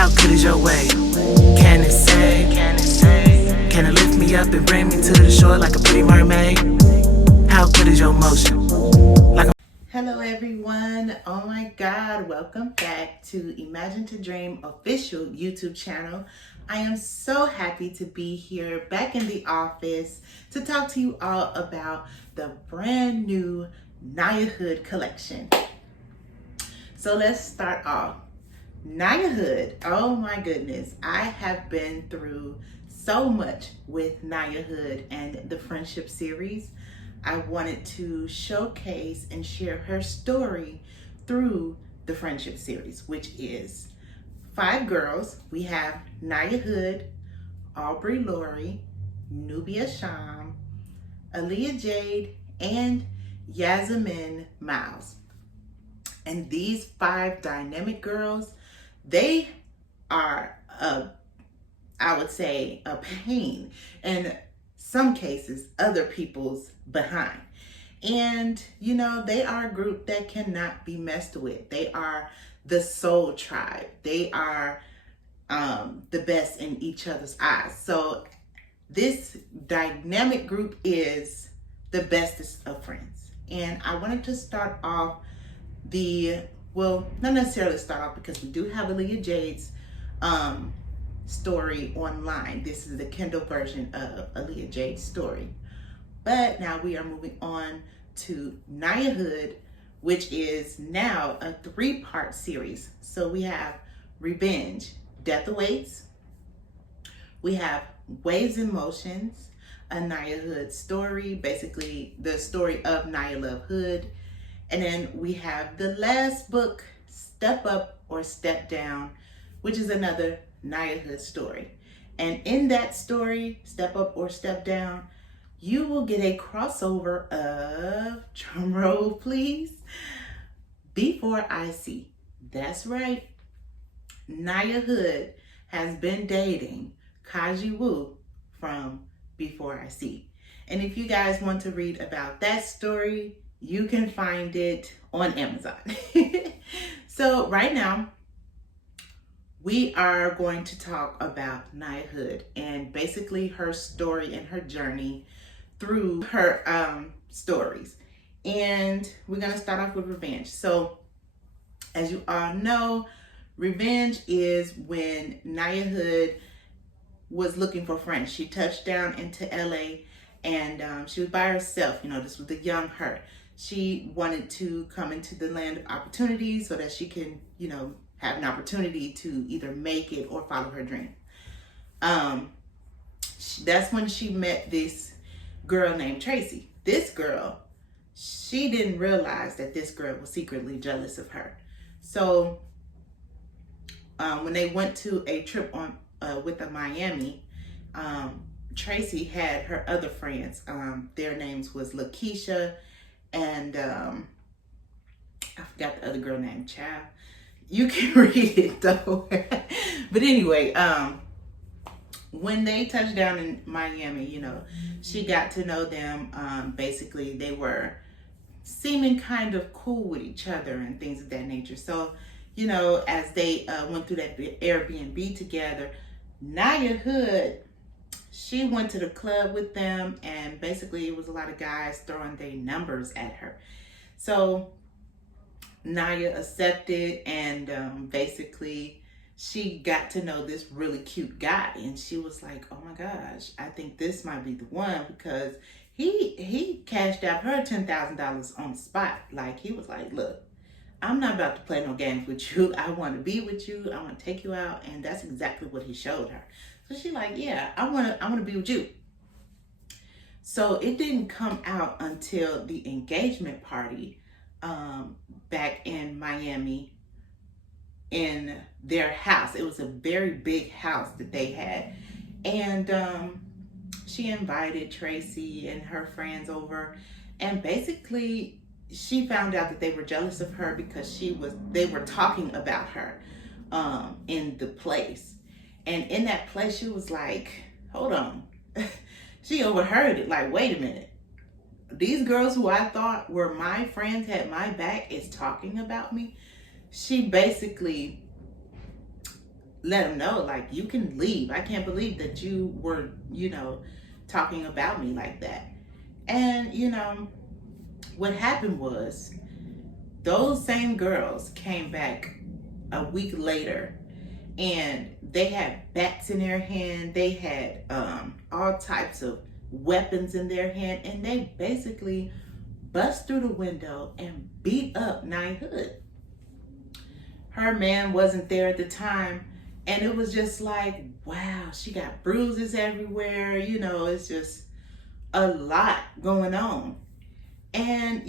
How good is your way? Can it say? Can it lift me up and bring me to the shore like a pretty mermaid? How good is your motion? Hello everyone, oh my god, welcome back to Imagine to Dream official YouTube channel. I am so happy to be here back in the office to talk to you all about the brand new Nyah Hood collection. So let's start off. Nyah Hood, oh my goodness, I have been through so much with Nyah Hood and the Friendship series. I wanted to showcase and share her story through the Friendship series, which is 5 girls. We have Nyah Hood, Aubrey, Nubiyah, Sham, Aaliyah, Jade, and Yazzamin Miles. And these 5 dynamic girls, they are, I would say, a pain in some cases, other people's behind. And, you know, they are a group that cannot be messed with. They are the soul tribe. They are the best in each other's eyes. So this dynamic group is the bestest of friends. And I wanted to start off not necessarily start off because we do have Aaliyah Jade's story online. This is the Kindle version of Aaliyah Jade's story. But now we are moving on to Nyah Hood, which is now a 3-part series. So we have Revenge, Death Awaits. We have Waves and Motionz, a Nyah Hood story, basically the story of Nyah Hood. And then we have the last book, Step Up or Step Down, which is another Nyah Hood story. And in that story, Step Up or Step Down, you will get a crossover of, drumroll please, Before I See. That's right, Nyah Hood has been dating Kaji Woo from Before I See. And if you guys want to read about that story, you can find it on Amazon. So right now, we are going to talk about Nyah Hood and basically her story and her journey through her stories. And we're going to start off with Revenge. So as you all know, Revenge is when Nyah Hood was looking for friends. She touched down into LA and she was by herself. You know, this was the young her. She wanted to come into the land of opportunity so that she can, you know, have an opportunity to either make it or follow her dream. That's when she met this girl named Tracy. This girl, she didn't realize that this girl was secretly jealous of her. So when they went to a trip on with Miami, Tracy had her other friends. Their names was Lakeisha and I forgot the other girl named Child. You can read it though. But anyway, when they touched down in Miami, you know, she got to know them. Basically, they were seeming kind of cool with each other and things of that nature. So, you know, as they went through that Airbnb together, Nyah Hood, she went to the club with them, and basically it was a lot of guys throwing their numbers at her. So Nyah accepted, and basically she got to know this really cute guy, and she was like, oh my gosh, I think this might be the one, because he cashed out her $10,000 on the spot. Like, he was like, look, I'm not about to play no games with you. I want to be with you. I want to take you out. And that's exactly what he showed her. So she's like, yeah, I want to be with you. So it didn't come out until the engagement party back in Miami in their house. It was a very big house that they had. And she invited Tracy and her friends over. And basically, she found out that they were jealous of her because they were talking about her in the place. And in that place, she was like, hold on. She overheard it, like, wait a minute. These girls who I thought were my friends, had my back, is talking about me. She basically let him know, like, you can leave. I can't believe that you were, talking about me like that. And, what happened was those same girls came back a week later, and they had bats in their hand. They had all types of weapons in their hand, and they basically bust through the window and beat up Nyah Hood. Her man wasn't there at the time, and it was just like, wow, she got bruises everywhere. It's just a lot going on. And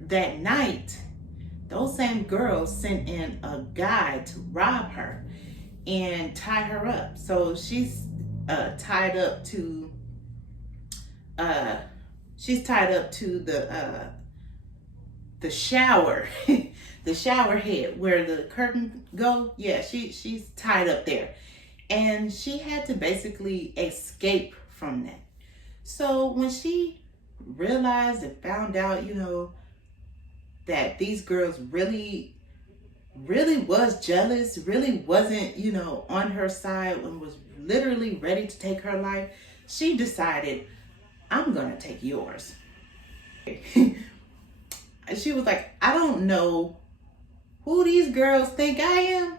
that night, those same girls sent in a guy to rob her and tie her up. So she's tied up to the shower, the shower head where the curtain go. Yeah, she's tied up there, and she had to basically escape from that. So when she realized and found out, that these girls really was jealous, really wasn't, on her side, and was literally ready to take her life, she decided, I'm gonna take yours. She was like, I don't know who these girls think I am,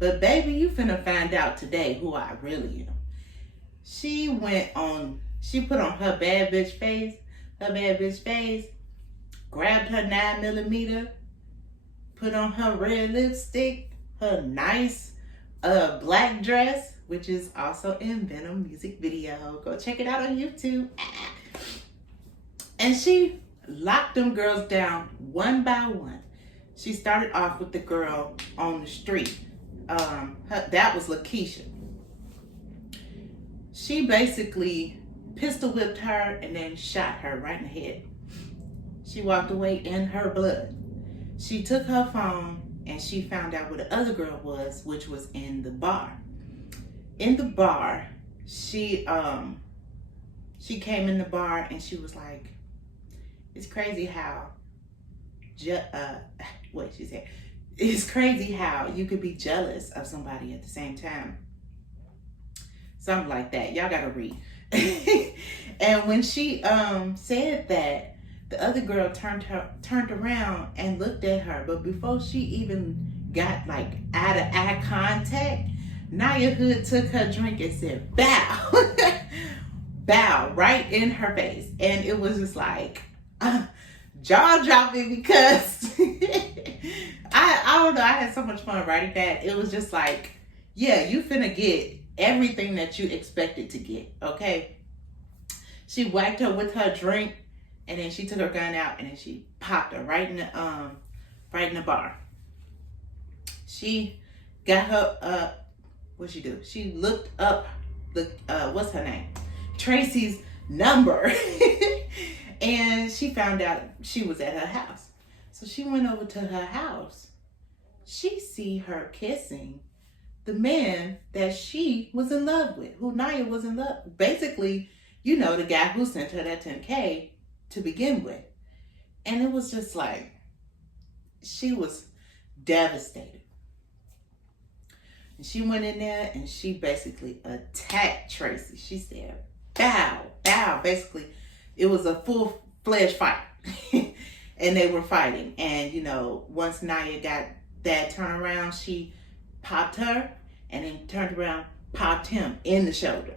but baby, you finna find out today who I really am. She put on her bad bitch face, grabbed her 9mm, put on her red lipstick, her nice black dress, which is also in Venom music video. Go check it out on YouTube. And she locked them girls down one by one. She started off with the girl on the street. That was Lakeisha. She basically pistol whipped her and then shot her right in the head. She walked away in her blood. She took her phone and she found out where the other girl was, which was in the bar. In the bar, she came in the bar and she was like, it's crazy how, she said, it's crazy how you could be jealous of somebody at the same time. Something like that. Y'all gotta read. And when she said that, the other girl turned around and looked at her. But before she even got like eye to eye contact, Nyah Hood took her drink and said, bow. Bow right in her face. And it was just like jaw dropping, because I don't know, I had so much fun writing that. It was just like, yeah, you finna get everything that you expected to get, okay? She whacked her with her drink, and then she took her gun out, and then she popped her right in the bar. She got her what'd she do? She looked up what's her name? Tracy's number. And she found out she was at her house. So she went over to her house. She see her kissing the man that she was in love with, who Nyah was in love with. Basically, the guy who sent her that 10K to begin with. And it was just like, she was devastated. And she went in there and she basically attacked Tracy. She said, bow, bow. Basically, it was a full-fledged fight. And they were fighting. And, once Nyah got that turnaround, she popped her and then turned around, popped him in the shoulder.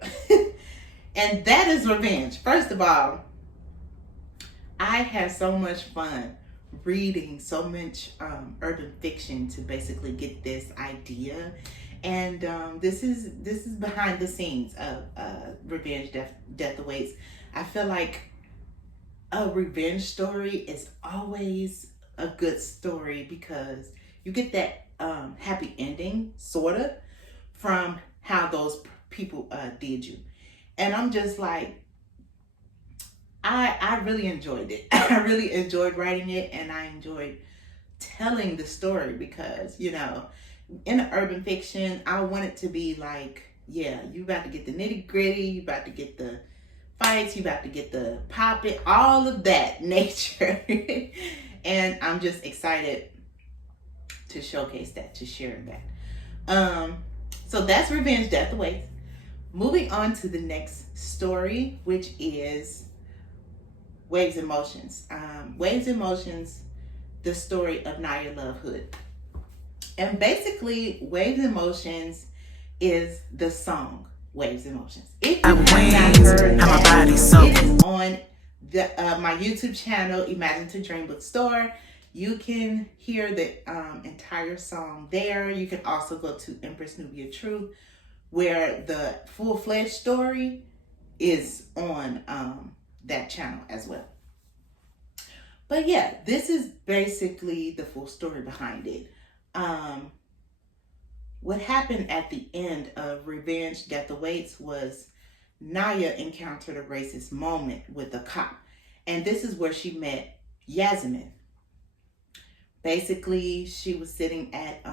And that is revenge. First of all, I had so much fun reading so much urban fiction to basically get this idea. And this is behind the scenes of Revenge Death Awaits. I feel like a revenge story is always a good story because you get that happy ending, sort of, from how those people did you. And I'm just like, I really enjoyed it. I really enjoyed writing it, and I enjoyed telling the story because, in the urban fiction, I want it to be like, yeah, you about to get the nitty gritty, you about to get the fights, you about to get the popping, all of that nature. And I'm just excited to showcase that, to share that. So that's Revenge, Death Awaits. Moving on to the next story, which is Waves and Motionz. Waves and Motionz, the story of Nyah Hood. And basically, Waves and Motionz is the song Waves and Motionz. If you have not heard that, it is on my YouTube channel, Imagine to Dream Bookstore. You can hear the entire song there. You can also go to Empress Nubiyah Truth, where the full-fledged story is on that channel as well. But yeah, this is basically the full story behind it. What happened at the end of Revenge, Death Awaits was Nyah encountered a racist moment with a cop. And this is where she met Yazzamin. Basically, she was sitting at,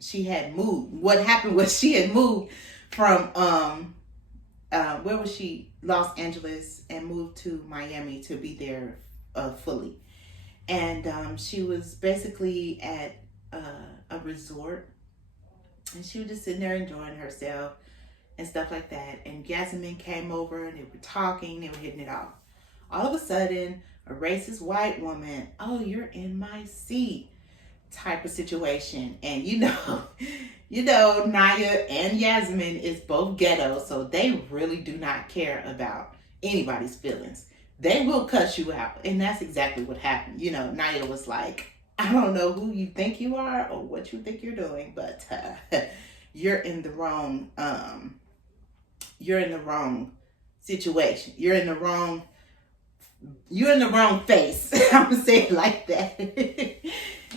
she had moved. What happened was she had moved from, where was she? Los Angeles, and moved to Miami to be there fully. And she was basically at a resort, and she was just sitting there enjoying herself and stuff like that. And Yazzamin came over, and they were talking, they were hitting it off. All of a sudden, a racist white woman, oh, you're in my seat type of situation. And you know, Nyah and Yazzamin is both ghetto, so they really do not care about anybody's feelings. They will cuss you out. And that's exactly what happened. You know, Nyah was like, I don't know who you think you are or what you think you're doing, but you're in the wrong situation. You're in the wrong face. I'm gonna say it like that.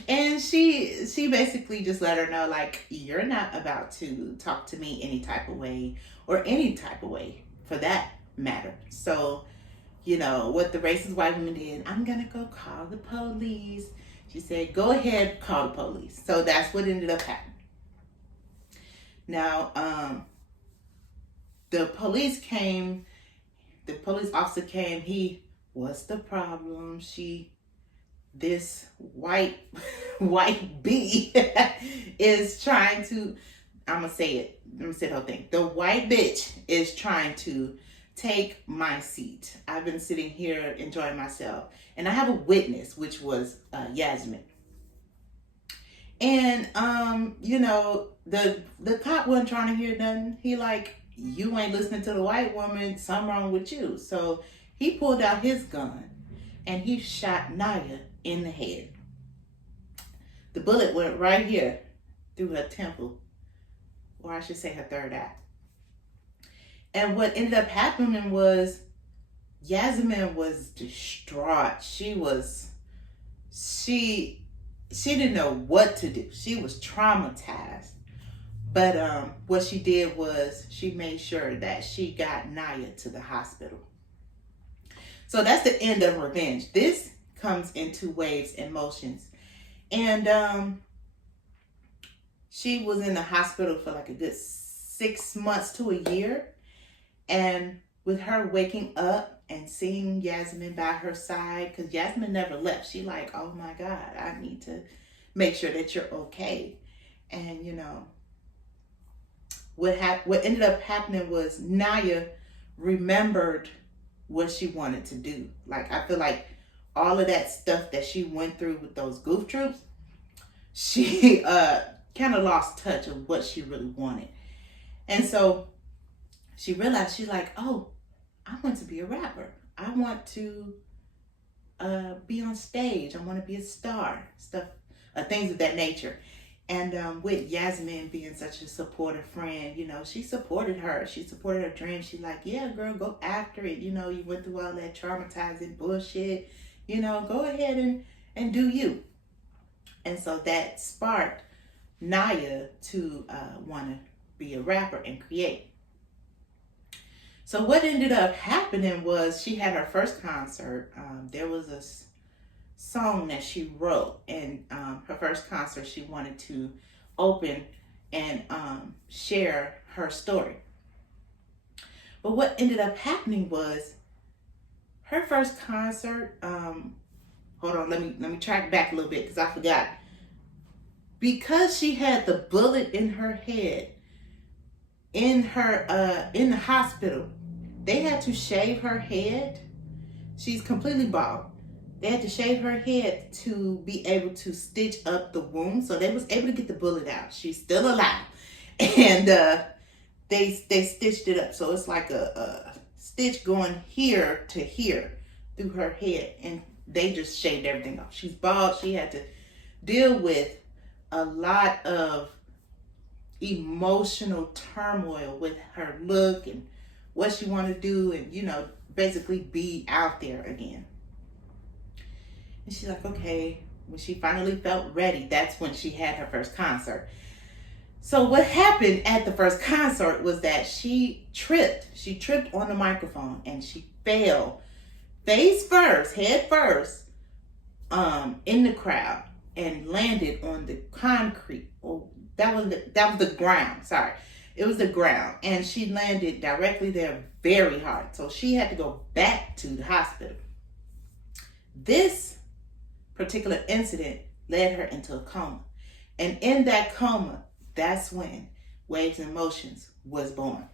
And she basically just let her know, like, you're not about to talk to me any type of way, or any type of way for that matter. So, you know, what the racist white woman did, I'm gonna go call the police. She said, go ahead, call the police. So that's what ended up happening. Now, the police officer came, what's the problem? This white bee is trying to, I'm gonna say the whole thing. The white bitch is trying to take my seat. I've been sitting here enjoying myself, and I have a witness, which was Yazzamin. And you know, the cop wasn't trying to hear nothing. He like, you ain't listening to the white woman, something wrong with you. So he pulled out his gun and he shot Nyah in the head. The bullet went right here through her temple, or I should say her third eye. And what ended up happening was Yazzamin was distraught. She didn't know what to do. She was traumatized. But what she did was she made sure that she got Nyah to the hospital. So that's the end of Revenge. This comes into Waves and Motionz. And she was in the hospital for like a good 6 months to a year. And with her waking up and seeing Yazzamin by her side, because Yazzamin never left. She like, oh my God, I need to make sure that you're okay. And you know, what ended up happening was Nyah remembered what she wanted to do. Like, I feel like all of that stuff that she went through with those goof troops, she kind of lost touch of what she really wanted. And so she realized, she's like, oh, I want to be a rapper. I want to be on stage. I want to be a star, stuff, things of that nature. And with Yazzamin being such a supportive friend, you know, she supported her. She supported her dream. She's like, yeah, girl, go after it. You know, you went through all that traumatizing bullshit. You know, go ahead and do you. And so that sparked Nyah to want to be a rapper and create. So what ended up happening was she had her first concert. There was a song that she wrote, and her first concert, she wanted to open and share her story. But what ended up happening was her first concert, hold on, let me track back a little bit because I forgot. because she had the bullet in her head in the hospital, they had to shave her head. She's completely bald. They had to shave her head to be able to stitch up the wound, so they was able to get the bullet out. She's still alive, and they stitched it up, so it's like a stitch going here to here through her head, and they just shaved everything off. She's bald. She had to deal with a lot of emotional turmoil with her look and what she wanted to do, and basically be out there again. And she's like, okay, when she finally felt ready, that's when she had her first concert. So what happened at the first concert was that she tripped on the microphone, and she fell face first, head first, in the crowd, and landed on the concrete. Oh, that was the ground. Sorry. It was the ground, and she landed directly there very hard. So she had to go back to the hospital. This particular incident led her into a coma. And in that coma, that's when Waves and Motionz was born.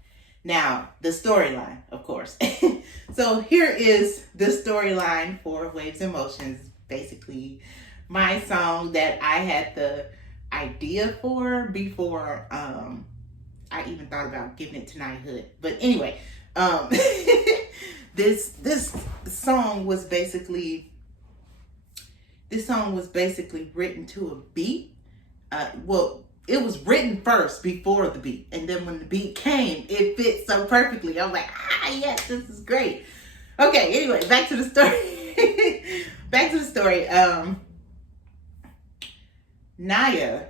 Now, the storyline, of course. So here is the storyline for Waves and Motionz. Basically, my song that I had the idea for before I even thought about giving it to Nyah Hood. But anyway, this song was basically written to a beat. Well, it was written first before the beat, and then when the beat came, it fit so perfectly. I was like, yes, this is great. Okay, anyway, back to the story. Nyah,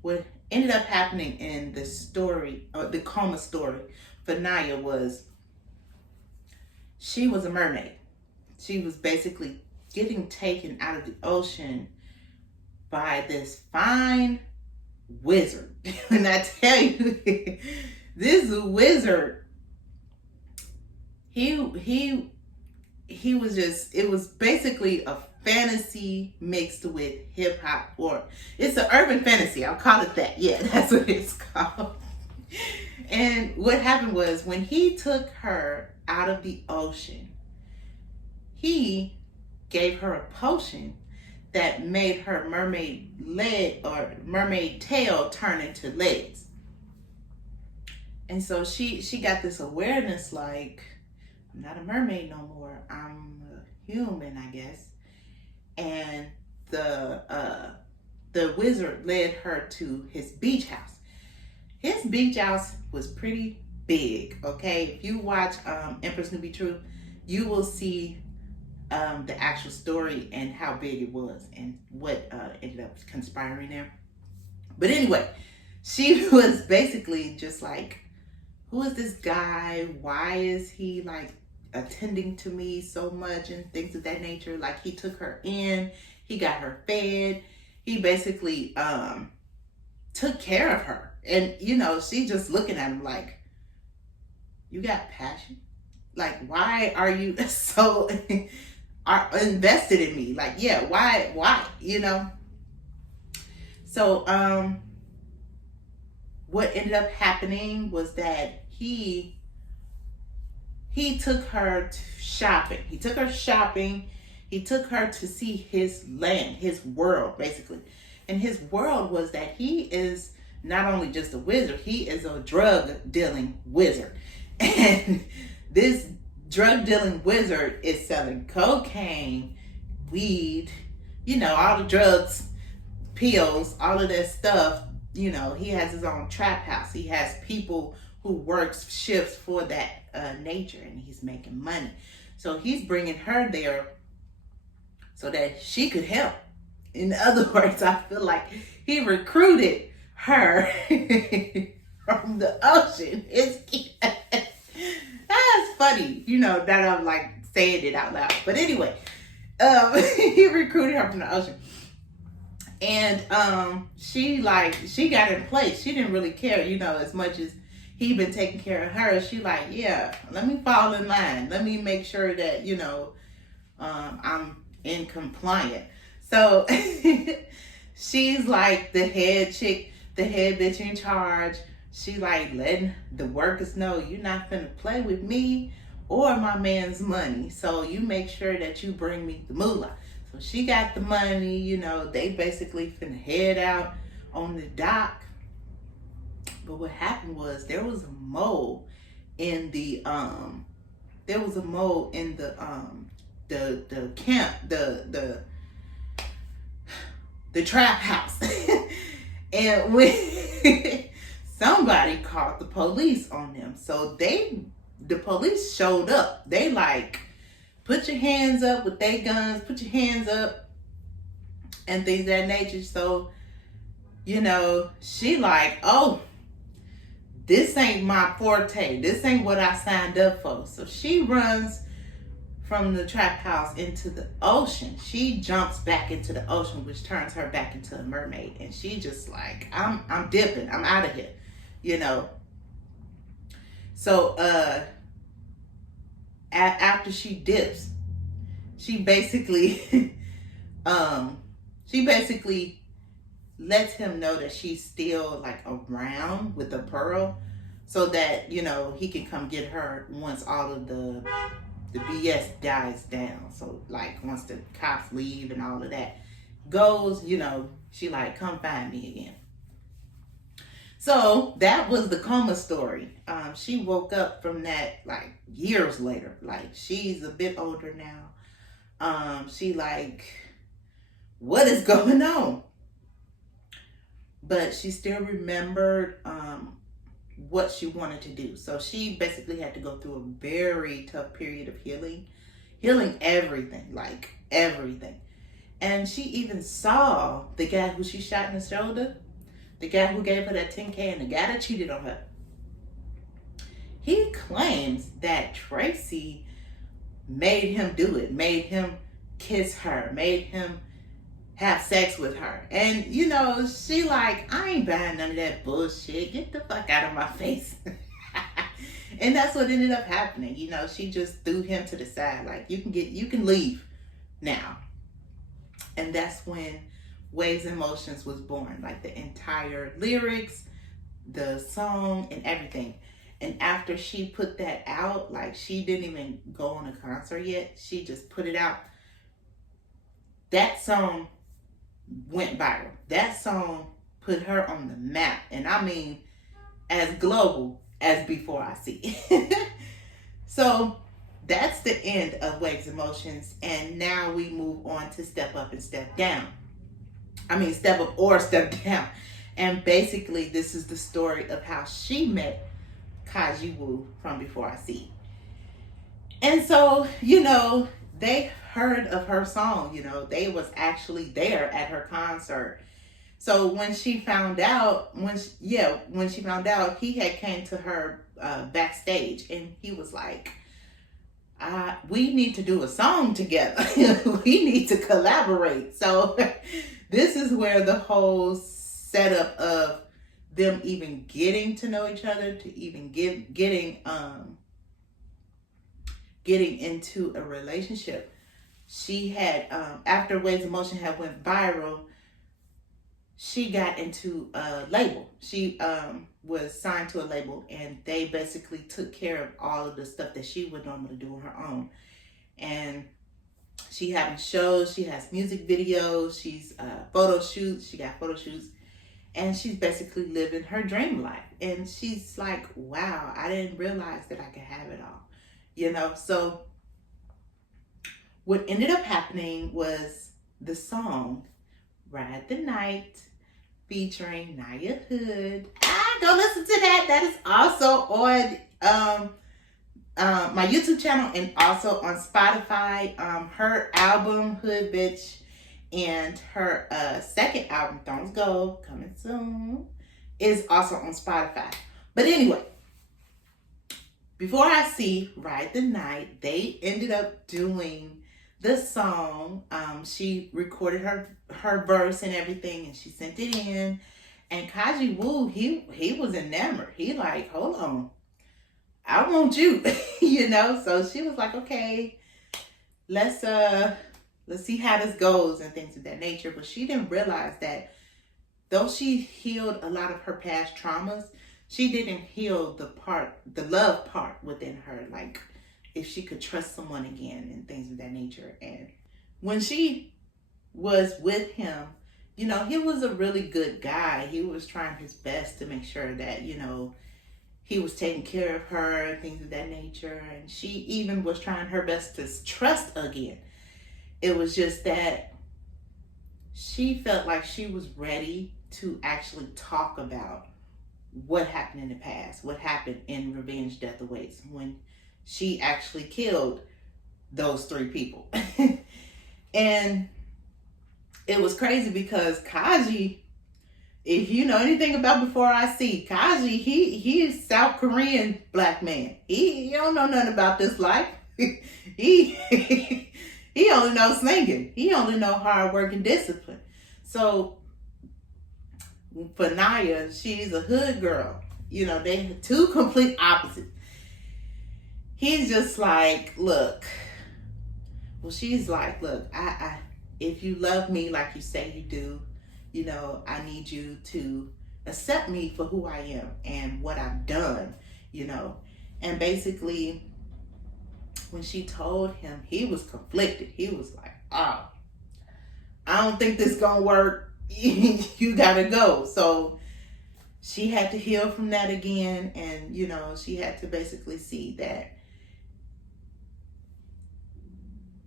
what ended up happening in the story, or the coma story for Nyah, was she was a mermaid. She was basically getting taken out of the ocean by this fine wizard. And I tell you, this wizard, he was just, it was basically a fantasy mixed with hip hop, or it's an urban fantasy. I'll call it that. Yeah, that's what it's called. And what happened was, when he took her out of the ocean, he gave her a potion that made her mermaid leg or mermaid tail turn into legs. And so she got this awareness, like, I'm not a mermaid no more. I'm a human, I guess. And the wizard led her to his beach house. His beach house was pretty big, okay? If you watch Empress Nubiyah, you will see the actual story and how big it was and what ended up conspiring there. But anyway, she was basically just like, who is this guy? Why is he like attending to me so much and things of that nature? Like, he took her in, he got her fed, he basically took care of her. And she just looking at him like, you got passion? Like, why are you so are invested in me? Like, yeah, why, So what ended up happening was that he took her shopping. He took her shopping. He took her to see his land, his world, basically. And his world was that he is not only just a wizard, he is a drug dealing wizard. And this drug dealing wizard is selling cocaine, weed, all the drugs, pills, all of that stuff. He has his own trap house. He has people who works shifts for that nature, and he's making money. So he's bringing her there so that she could help. In other words, I feel like he recruited her from the ocean. That's funny, that I'm like saying it out loud. But anyway, he recruited her from the ocean. And she got in place. She didn't really care, as much as he been taking care of her. She like, yeah, let me fall in line. Let me make sure that, I'm in compliance. So she's like the head chick, the head bitch in charge. She like letting the workers know, you're not finna play with me or my man's money. So you make sure that you bring me the moolah. So she got the money, you know, they basically finna head out on the dock. But what happened was there was a mole in the camp, the trap house. And when somebody called the police on them. So the police showed up. They like, put your hands up with their guns, put your hands up, and things of that nature. So, you know, she like, oh, this ain't my forte. This ain't what I signed up for. So she runs from the trap house into the ocean. She jumps back into the ocean, which turns her back into a mermaid. And she just like, I'm dipping. I'm out of here, you know. So after she dips, she basically lets him know that she's still like around with the pearl, so that, you know, he can come get her once all of the BS dies down. So like once the cops leave and all of that goes, you know, she like, come find me again. So that was the coma story. She woke up from that like years later. Like she's a bit older now. She like, what is going on? But she still remembered what she wanted to do. So she basically had to go through a very tough period of healing everything, like everything. And she even saw the guy who she shot in the shoulder, the guy who gave her that 10K, and the guy that cheated on her. He claims that Tracy made him do it, made him kiss her, made him have sex with her. And, you know, she like, I ain't buying none of that bullshit. Get the fuck out of my face. And that's what ended up happening. You know, she just threw him to the side. Like, you can leave now. And that's when Waves and Motionz was born. Like the entire lyrics, the song, and everything. And after she put that out, like she didn't even go on a concert yet. She just put it out. That song went viral. That song put her on the map. And I mean, as global as Before I See. So that's the end of Waves and Motionz. And now we move on to Step Up and Step Down. I mean, Step Up or Step Down. And basically, this is the story of how she met Kaji Woo from Before I See. And so, you know, they heard of her song, you know, they was actually there at her concert. So when she found out, when she found out, he had came to her backstage, and he was like, we need to do a song together. We need to collaborate. So this is where the whole setup of them even getting to know each other, to even getting into a relationship. She had, after Waves of Motion had went viral, she got into a label. She was signed to a label, and they basically took care of all of the stuff that she would normally do on her own. And she having shows, she has music videos, she's photo shoots, she got photo shoots, and she's basically living her dream life. And she's like, wow, I didn't realize that I could have it all, you know? So what ended up happening was the song Ride the Night featuring Nyah Hood. Go listen to that. That is also on my YouTube channel and also on Spotify. Her album Hood Bitch and her second album Thrones Gold, coming soon, is also on Spotify. But anyway, Before I See, Ride the Night, they ended up doing the song. She recorded her verse and everything, and she sent it in. And Kaji Woo, he was enamored. He like, hold on, I want you, you know. So she was like, okay, let's let's see how this goes and things of that nature. But she didn't realize that though she healed a lot of her past traumas, she didn't heal the love part within her. Like if she could trust someone again and things of that nature. And when she was with him, you know, he was a really good guy. He was trying his best to make sure that, you know, he was taking care of her and things of that nature. And she even was trying her best to trust again. It was just that she felt like she was ready to actually talk about what happened in the past, what happened in Revenge Death Awaits when she actually killed those 3 people. And it was crazy because Kaji, if you know anything about Before I See, Kaji, he is South Korean black man. He don't know nothing about this life. He only knows slinging. He only know hard work and discipline. So for Nyah, she's a hood girl. You know, they 2 complete opposites. He's just like, look. Well, she's like, look, I if you love me like you say you do, you know, I need you to accept me for who I am and what I've done, you know. And basically, when she told him, he was conflicted. He was like, oh, I don't think this gonna work. You gotta go. So she had to heal from that again. And, you know, she had to basically see that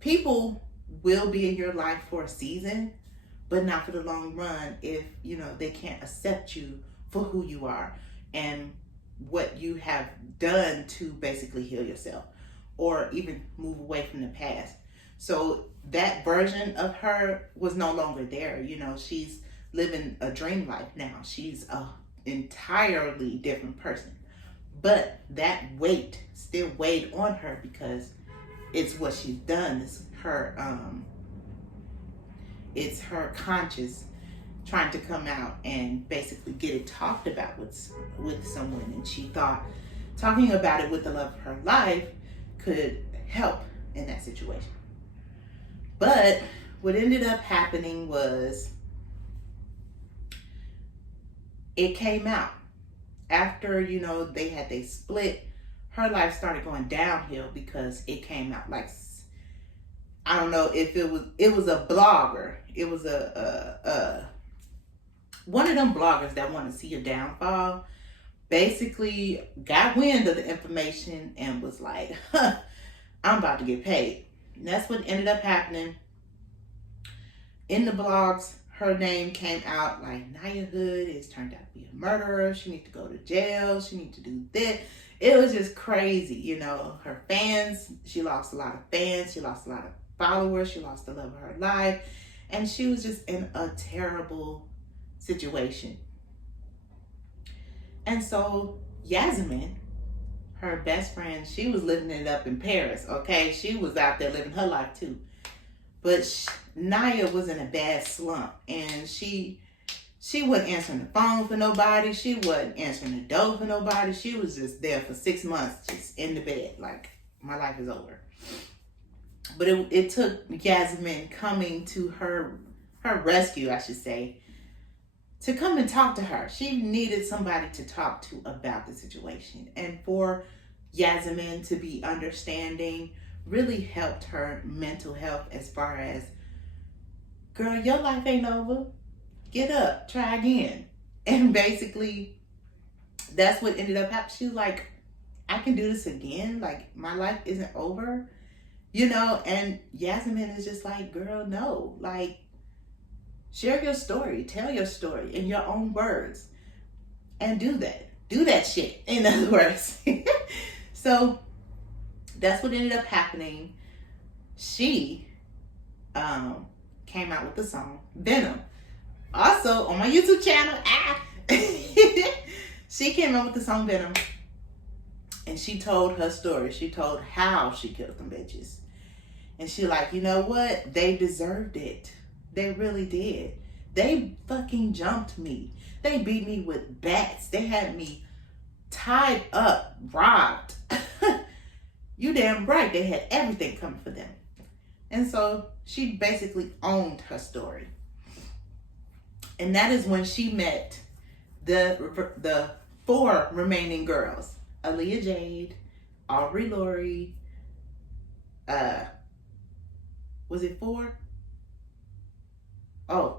people will be in your life for a season, but not for the long run if, you know, they can't accept you for who you are and what you have done to basically heal yourself or even move away from the past. So that version of her was no longer there. You know, she's living a dream life now. She's a entirely different person. But that weight still weighed on her because it's what she's done. It's her conscience trying to come out and basically get it talked about with someone. And she thought talking about it with the love of her life could help in that situation. But what ended up happening was it came out after, you know, they split. Her life started going downhill because it came out. Like, I don't know if it was a blogger. It was a one of them bloggers that want to see your downfall. Basically got wind of the information and was like, huh, I'm about to get paid. And that's what ended up happening. In the blogs, her name came out like Nyah Hood is turned out to be a murderer. She needs to go to jail. She needs to do this. It was just crazy, you know. Her fans, she lost a lot of fans. She lost a lot of followers. She lost the love of her life. And she was just in a terrible situation. And so Yazzamin, her best friend, she was living it up in Paris, okay? She was out there living her life too. But Nyah was in a bad slump, and she wasn't answering the phone for nobody. She wasn't answering the door for nobody. She was just there for 6 months, just in the bed, like, my life is over. But it took Yazzamin coming to her rescue, I should say, to come and talk to her. She needed somebody to talk to about the situation. And for Yazzamin to be understanding really helped her mental health as far as, girl, your life ain't over. Get up, try again. And basically, that's what ended up happening. She was like, I can do this again. Like, my life isn't over. You know, and Yazzamin is just like, girl, no. Like, share your story. Tell your story in your own words. And do that. Do that shit, in other words. So, that's what ended up happening. She came out with the song Venom. Also, on my YouTube channel, she came out with the song Venom. And she told her story. She told how she killed them bitches. And she like, you know what? They deserved it. They really did. They fucking jumped me. They beat me with bats. They had me tied up, robbed. You damn right. They had everything coming for them. And so she basically owned her story. And that is when she met the 4 remaining girls. Aaliyah, Jade, Aubrey, Lori, was it 4? Oh,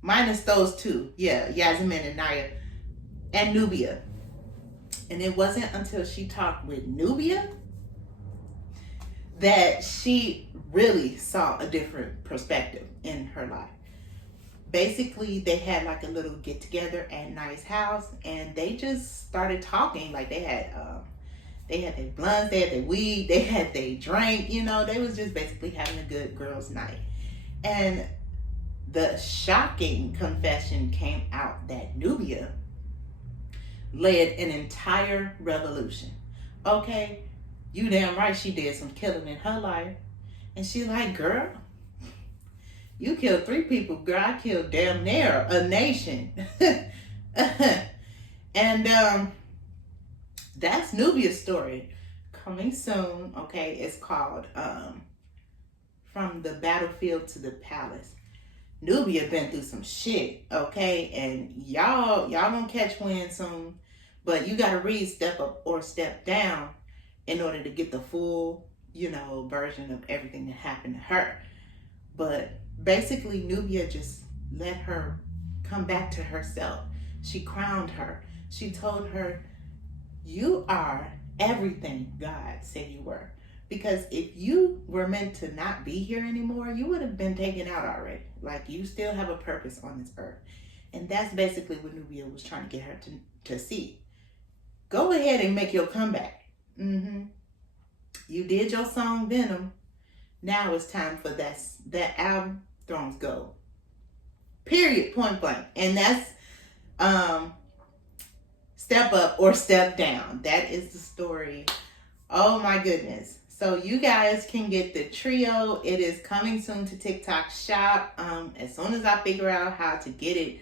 minus those 2. Yeah, Yazzamin and Nyah and Nubiyah. And it wasn't until she talked with Nubiyah that she really saw a different perspective in her life. Basically, they had like a little get together at Nyah's house, and they just started talking. Like they had their blunts, they had their weed, they had their drink. You know, they was just basically having a good girls' night. And the shocking confession came out that Nubiyah led an entire revolution. Okay, you damn right she did some killing in her life. And she like, girl, you killed 3 people, girl. I killed damn near a nation. And that's Nubiyah's story. Coming soon, okay? It's called From the Battlefield to the Palace. Nubiyah been through some shit, okay? And y'all gonna catch wind soon. But you gotta read Step Up or Step Down in order to get the full, version of everything that happened to her. But basically, Nubiyah just let her come back to herself. She crowned her. She told her, you are everything God said you were. Because if you were meant to not be here anymore, you would have been taken out already. Like, you still have a purpose on this earth. And that's basically what Nubiyah was trying to get her to see. Go ahead and make your comeback. You did your song Venom. Now it's time for that album, Thrones Gold. Period, point blank. And that's Step Up or Step Down. That is the story. Oh my goodness. So you guys can get the trio. It is coming soon to TikTok Shop. As soon as I figure out how to get it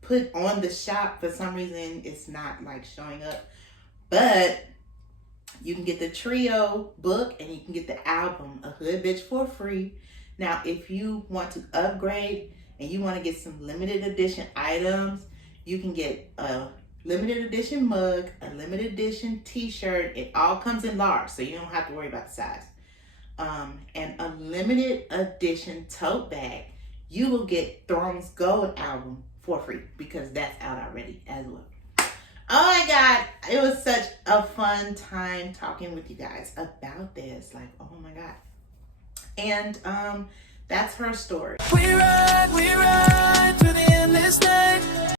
put on the shop, for some reason it's not like showing up. But you can get the trio book and you can get the album, A Hood Bitch, for free. Now, if you want to upgrade and you want to get some limited edition items, you can get a limited edition mug, a limited edition t-shirt. It all comes in large, so you don't have to worry about the size. And a limited edition tote bag. You will get Thrones Gold album for free because that's out already as well. Oh my God, it was such a fun time talking with you guys about this. Like, oh my God. And that's her story. We ride to the endless night.